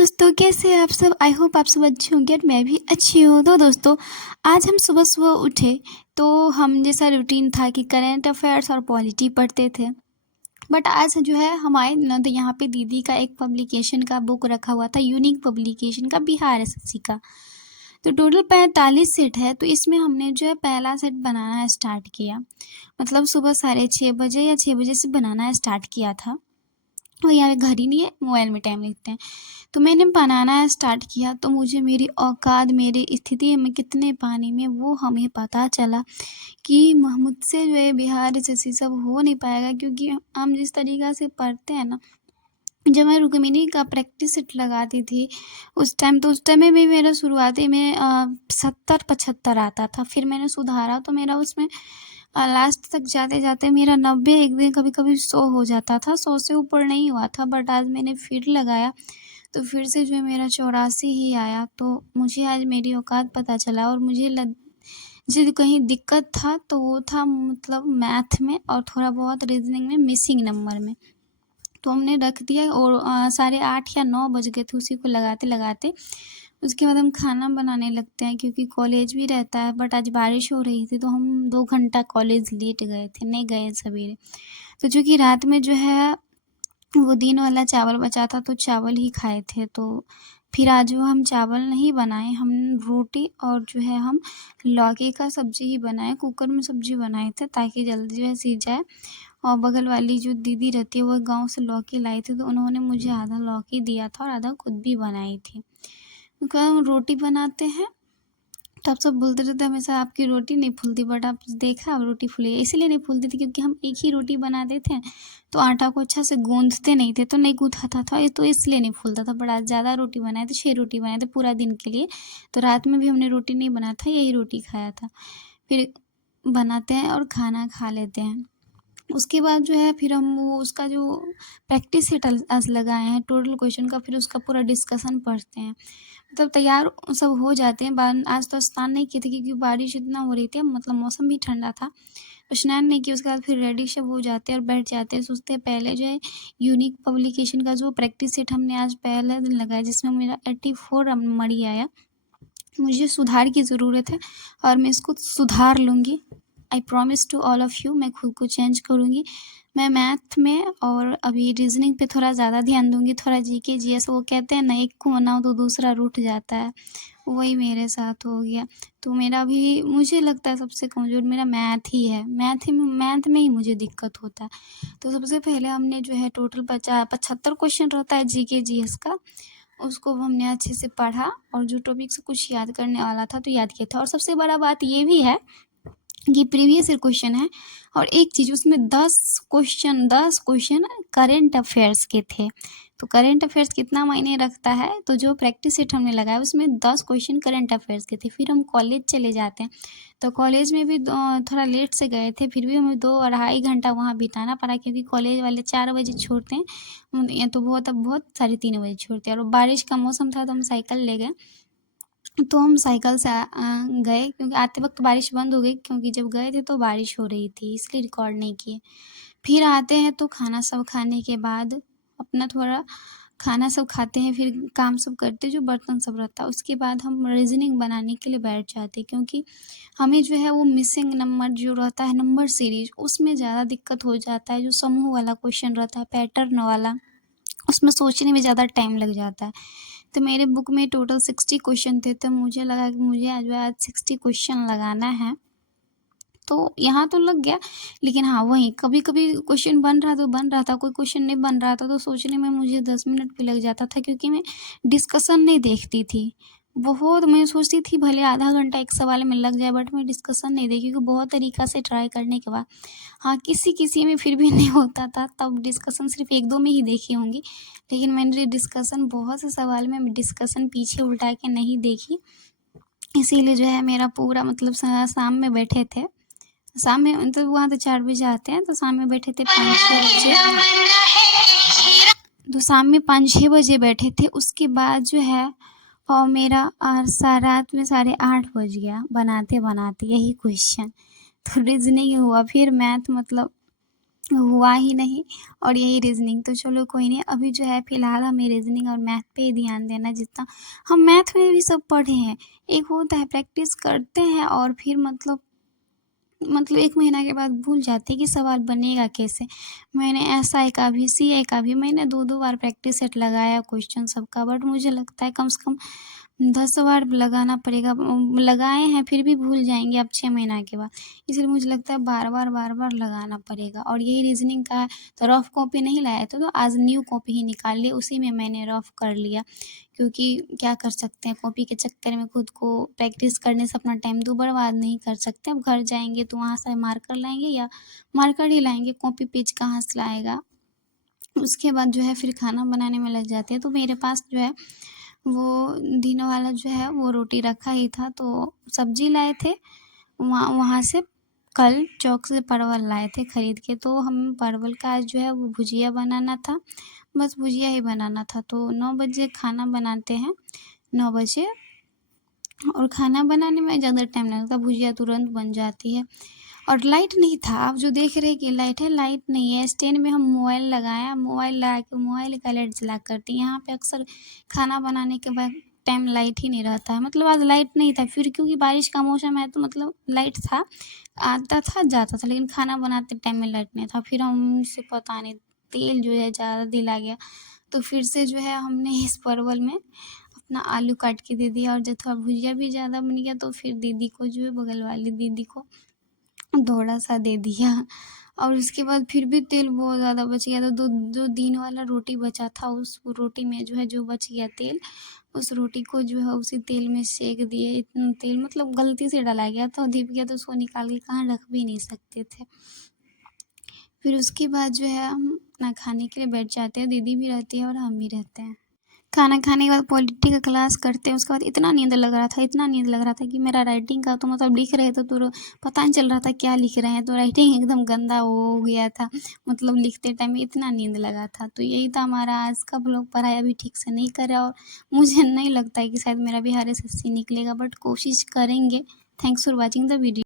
दोस्तों, कैसे हैं आप सब। आई होप आप सब अच्छे होंगे और मैं भी अच्छी हूँ। तो दोस्तों, आज हम सुबह सुबह उठे तो हम जैसा रूटीन था कि करेंट अफेयर्स और पॉलिटी पढ़ते थे। बट आज जो है हमारे न तो यहाँ पे दीदी का एक पब्लिकेशन का बुक रखा हुआ था, यूनिक पब्लिकेशन का, बिहार एसएससी का। तो टोटल 45 सेट है। तो इसमें हमने जो है पहला सेट बनाना स्टार्ट किया, मतलब सुबह 6:30 बजे या 6 बजे से बनाना स्टार्ट किया था। और यहाँ पे घर ही नहीं है, मोबाइल में टाइम लिखते हैं। तो मैंने बनाना स्टार्ट किया तो मुझे मेरी औकात, मेरी स्थिति में कितने पानी में वो हमें पता चला कि मुझसे जो है बिहार एसएससी सब हो नहीं पाएगा। क्योंकि हम जिस तरीक़ा से पढ़ते हैं ना, जब मैं रुक्मिणी का प्रैक्टिस सेट लगाती थी उस टाइम में भी मेरा शुरुआती में 70-75 आता था। फिर मैंने सुधारा तो मेरा उसमें लास्ट तक जाते जाते मेरा 90, एक दिन कभी कभी 100 हो जाता था। 100 से ऊपर नहीं हुआ था। बट आज मैंने फिर लगाया तो फिर से जो है मेरा 84 ही आया। तो मुझे आज मेरी औकात पता चला। और मुझे जो कहीं दिक्कत था तो वो था मतलब मैथ में और थोड़ा बहुत रीजनिंग में, मिसिंग नंबर में। तो हमने रख दिया और 8:30 या 9 बज गए थे उसी को लगाते लगाते। उसके बाद हम खाना बनाने लगते हैं क्योंकि कॉलेज भी रहता है। बट आज बारिश हो रही थी तो हम 2 घंटा कॉलेज लेट गए थे, नहीं गए सवेरे। तो चूँकि रात में जो है वो दिन वाला चावल बचा था तो चावल ही खाए थे। तो फिर आज वो हम चावल नहीं बनाए, हम रोटी और जो है हम लौकी का सब्ज़ी ही बनाए। कुकर में सब्ज़ी बनाए थे ताकि जल्दी जो है सीज जाए। और बगल वाली जो दीदी रहती है वो गांव से लौकी लाई थी तो उन्होंने मुझे आधा लौकी दिया था और आधा खुद भी बनाई थी। तो हम रोटी बनाते हैं तो आप सब बोलते रहते हमेशा आपकी रोटी नहीं फूलती। बट आप देखा, अब रोटी फूली है। इसीलिए नहीं फूलती थी क्योंकि हम एक ही रोटी बनाते थे तो आटा को अच्छा से गूंथते नहीं थे, तो नहीं गूंथा था तो इसलिए नहीं फूलता था। बट आज ज़्यादा रोटी बनाए थे, 6 रोटी बनाए थे पूरा दिन के लिए। तो रात में भी हमने रोटी नहीं बनाया था, यही रोटी खाया था। फिर बनाते हैं और खाना खा लेते हैं। उसके बाद जो है फिर हम वो उसका जो प्रैक्टिस सेट आज लगाए हैं टोटल क्वेश्चन का, फिर उसका पूरा डिस्कशन पढ़ते हैं। मतलब तैयार सब हो जाते हैं। आज तो स्नान नहीं किए थे क्योंकि बारिश इतना हो रही थी, मतलब मौसम भी ठंडा था। तो स्नान नहीं किया, उसके बाद फिर रेडी सब हो जाते हैं और बैठ जाते हैं। सोचते हैं पहले जो है यूनिक पब्लिकेशन का जो प्रैक्टिस सेट हमने आज पहले दिन लगाया जिसमें मेरा 84 नंबर ही आया। मुझे सुधार की ज़रूरत है और मैं इसको सुधार लूँगी। I promise to all of you, मैं खुद को चेंज करूँगी। मैं मैथ में और अभी रीजनिंग पे थोड़ा ज़्यादा ध्यान दूँगी। थोड़ा जीके जीएस, वो कहते हैं ना, एक को मनाओ तो दूसरा रूठ जाता है, वही मेरे साथ हो गया। तो मेरा भी, मुझे लगता है सबसे कमज़ोर मेरा मैथ ही है। मैथ में ही मुझे दिक्कत होता है। तो सबसे पहले हमने जो है टोटल 75 क्वेश्चन रहता है जीके जीएस का, उसको हमने अच्छे से पढ़ा और जो टॉपिक से कुछ याद करने वाला था तो याद किया था। और सबसे बड़ा बात ये भी है कि प्रीवियस ईयर क्वेश्चन है और एक चीज़ उसमें 10 क्वेश्चन करेंट अफेयर्स के थे। तो करेंट अफेयर्स कितना मायने रखता है, तो जो प्रैक्टिस सेट हमने लगाया उसमें 10 क्वेश्चन करेंट अफेयर्स के थे। फिर हम कॉलेज चले जाते हैं तो कॉलेज में भी थोड़ा लेट से गए थे, फिर भी हमें 2-2.5 घंटा वहाँ बिताना पड़ा क्योंकि कॉलेज वाले 4 बजे छोड़ते हैं, या तो बहुत साढ़े 3 बजे छोड़ते हैं। और बारिश का मौसम था तो हम साइकिल ले गए। तो हम साइकिल से गए क्योंकि आते वक्त बारिश बंद हो गई, क्योंकि जब गए थे तो बारिश हो रही थी, इसलिए रिकॉर्ड नहीं किए। फिर आते हैं तो खाना सब खाने के बाद अपना थोड़ा खाना सब खाते हैं, फिर काम सब करते हैं, जो बर्तन सब रहता है। उसके बाद हम रीजनिंग बनाने के लिए बैठ जाते हैं क्योंकि हमें जो है वो मिसिंग नंबर जो रहता है, नंबर सीरीज, उसमें ज़्यादा दिक्कत हो जाता है। जो समूह वाला क्वेश्चन रहता है, पैटर्न वाला, उसमें सोचने में ज़्यादा टाइम लग जाता है। तो मेरे बुक में टोटल 60 क्वेश्चन थे, तो मुझे लगा कि मुझे आज 60 क्वेश्चन लगाना है। तो यहाँ तो लग गया, लेकिन हाँ वहीं कभी कभी क्वेश्चन बन रहा था, कोई क्वेश्चन नहीं बन रहा था तो सोचने में मुझे 10 मिनट भी लग जाता था क्योंकि मैं डिस्कशन नहीं देखती थी। बहुत मैं सोचती थी भले आधा घंटा एक सवाल में लग जाए, बट मैं डिस्कशन नहीं देखी क्योंकि बहुत तरीक़ा से ट्राई करने के बाद हाँ किसी में फिर भी नहीं होता था, तब डिस्कशन सिर्फ 1-2 में ही देखी होंगी। लेकिन मैंने डिस्कशन बहुत से सवाल में डिस्कशन पीछे उल्टा के नहीं देखी, इसीलिए जो है मेरा पूरा मतलब शाम में बैठे थे, शाम में मतलब वहाँ तो 4 बजे आते हैं, तो शाम में बैठे थे 5-6 बजे, तो शाम में 5-6 बजे बैठे थे। उसके बाद जो है और मेरा रात में 8:30 बज गया बनाते बनाते यही क्वेश्चन। तो रीजनिंग हुआ, फिर मैथ मतलब हुआ ही नहीं और यही रीज़निंग। तो चलो कोई नहीं, अभी जो है फ़िलहाल हमें रीज़निंग और मैथ पे ही ध्यान देना जितना हम मैथ में भी सब पढ़े हैं। एक होता है प्रैक्टिस करते हैं और फिर मतलब 1 महीना के बाद भूल जाते हैं कि सवाल बनेगा कैसे। मैंने एसआई का भी, सीए का भी मैंने 2-2 बार प्रैक्टिस सेट लगाया क्वेश्चन सबका, बट मुझे लगता है कम से कम 10 बार लगाना पड़ेगा। लगाए हैं फिर भी भूल जाएँगे अब 6 महीना के बाद। इसलिए मुझे लगता है बार-बार लगाना पड़ेगा और यही रीज़निंग का है, तो रफ़ कॉपी नहीं लाए थे, तो आज न्यू कॉपी ही निकाल ली, उसी में मैंने रफ़ कर लिया। क्योंकि क्या कर सकते हैं, कॉपी के चक्कर में खुद को प्रैक्टिस करने से अपना टाइम तो बर्बाद नहीं कर सकते। अब घर जाएँगे तो वहाँ से मार्कर लाएँगे या मार्कर ही लाएँगे, कॉपी पेज कहाँ से लाएगा। उसके बाद जो है फिर खाना बनाने में लग जाते हैं। तो मेरे पास जो है वो दिन वाला जो है वो रोटी रखा ही था, तो सब्ज़ी लाए थे वहाँ वहाँ से। कल चौक से परवल लाए थे खरीद के, तो हम परवल का आज जो है वो भुजिया बनाना था, बस भुजिया ही बनाना था। तो 9 बजे खाना बनाते हैं, 9 बजे, और खाना बनाने में ज़्यादा टाइम नहीं लगता, भुजिया तुरंत बन जाती है। और लाइट नहीं था, आप जो देख रहे हैं कि लाइट है, लाइट नहीं है। स्टैंड में हम मोबाइल लगाया, मोबाइल लगा के मोबाइल का लाइट जला करती यहाँ पे अक्सर खाना बनाने के बाद टाइम लाइट ही नहीं रहता है। मतलब आज लाइट नहीं था, फिर क्योंकि बारिश का मौसम है तो मतलब लाइट था, आता था जाता था, लेकिन खाना बनाते टाइम में लाइट नहीं था। फिर हमसे पता नहीं तेल जो है ज़्यादा दिला गया, तो फिर से जो है हमने इस परवल में अपना आलू काट के दे दिया, और जब थोड़ा भुजिया भी ज़्यादा बन गया तो फिर दीदी को जो है बगल वाली दीदी को थोड़ा-सा दे दिया। और उसके बाद फिर भी तेल बहुत ज़्यादा बच गया, तो जो दिन वाला रोटी बचा था उस रोटी में जो है जो बच गया तेल, उस रोटी को जो है उसी तेल में सेंक दिए। इतना तेल मतलब गलती से डाला गया था, धिप गया तो उसको निकाल के कहाँ रख भी नहीं सकते थे। फिर उसके बाद जो है हम अपना खाने के लिए बैठ जाते हैं, दीदी भी रहती है और हम भी रहते हैं। खाना खाने के बाद पॉलिटी का क्लास करते हैं, उसके बाद इतना नींद लग रहा था, इतना नींद लग रहा था कि मेरा राइटिंग का तो मतलब लिख रहे थे तो पता नहीं चल रहा था क्या लिख रहे हैं, तो राइटिंग एकदम गंदा हो गया था। मतलब लिखते टाइम इतना नींद लगा था। तो यही था हमारा आज का ब्लॉग। पढ़ाई अभी ठीक से नहीं करा और मुझे नहीं लगता है कि शायद मेरा बिहार एसएससी निकलेगा, बट कोशिश करेंगे। Thanks for watching the video.